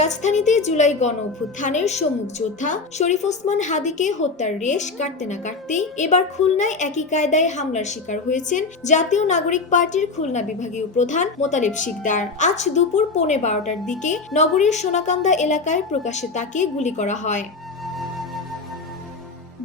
রাজধানীতে জুলাই গণ অভ্যুত্থানের সম্মুখ যোদ্ধা শরীফ ওসমান হাদীকে হত্যার রেশ কাটতে না কাটতেই এবার খুলনায় একই কায়দায় হামলার শিকার হয়েছেন জাতীয় নাগরিক পার্টির খুলনা বিভাগীয় প্রধান মোতালেব শিকদার। আজ দুপুর 12:15টার দিকে নগরীর সোনাকান্দা এলাকায় প্রকাশ্যে তাকে গুলি করা হয়।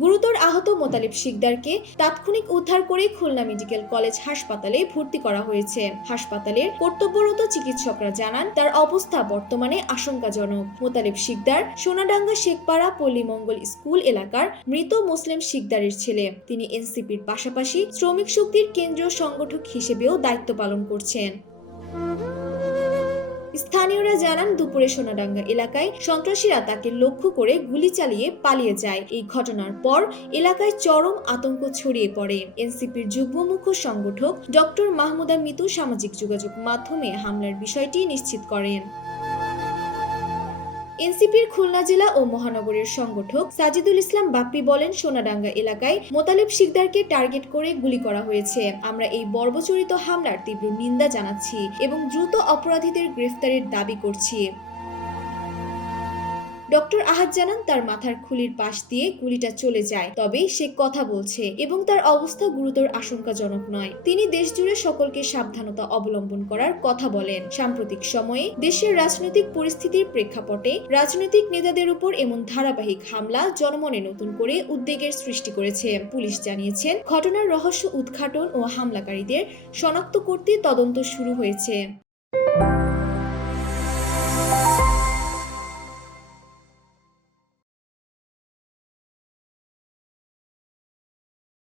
গুরুতর আহত মোতালেব শিকদারকে তাৎক্ষণিক উদ্ধার করে খুলনা মেডিকেল কলেজ হাসপাতালে ভর্তি করা হয়েছে। হাসপাতালের কর্তব্যরত চিকিৎসকরা জানান তার অবস্থা বর্তমানে আশঙ্কাজনক। মোতালেব শিকদার সোনাডাঙ্গা শেখপাড়া পল্লীমঙ্গল স্কুল এলাকার মৃত মুসলিম শিকদারের ছেলে। তিনি এনসিপির পাশাপাশি শ্রমিক শক্তির কেন্দ্রীয় সংগঠক হিসেবেও দায়িত্ব পালন করছেন। স্থানীয়রা জানান দুপুরে সোনাডাঙ্গা এলাকায় সন্ত্রাসীরা তাকে লক্ষ্য করে গুলি চালিয়ে পালিয়ে যায়। এই ঘটনার পর এলাকায় চরম আতঙ্ক ছড়িয়ে পড়ে। এনসিপির যুগ্ম মুখ্য সংগঠক ডক্টর মাহমুদা মিতু সামাজিক যোগাযোগ মাধ্যমে হামলার বিষয়টি নিশ্চিত করেন। এনসিপির খুলনা জেলা ও মহানগরের সংগঠক সাজিদুল ইসলাম বাপ্পি বলেন, সোনাডাঙ্গা এলাকায় মোতালেব শিকদারকে টার্গেট করে গুলি করা হয়েছে। আমরা এই বর্বরচিত হামলার তীব্র নিন্দা জানাচ্ছি এবং দ্রুত অপরাধীদের গ্রেফতারের দাবি করছি। ডক্টর আহাদ জানান তার মাথার খুলির পাশ দিয়ে গুলিটা চলে যায়, তবে সে কথা বলছে এবং তার অবস্থা গুরুতর আশঙ্কাজনক নয়। তিনি দেশজুড়ে সকলকে সাবধানতা অবলম্বন করার কথা বলেন। সাম্প্রতিক সময়ে দেশের রাজনৈতিক পরিস্থিতির প্রেক্ষাপটে রাজনৈতিক নেতাদের উপর এমন ধারাবাহিক হামলা জনমনে নতুন করে উদ্বেগের সৃষ্টি করেছে। পুলিশ জানিয়েছেন, ঘটনার রহস্য উদ্ঘাটন ও হামলাকারীদের শনাক্ত করতে তদন্ত শুরু হয়েছে।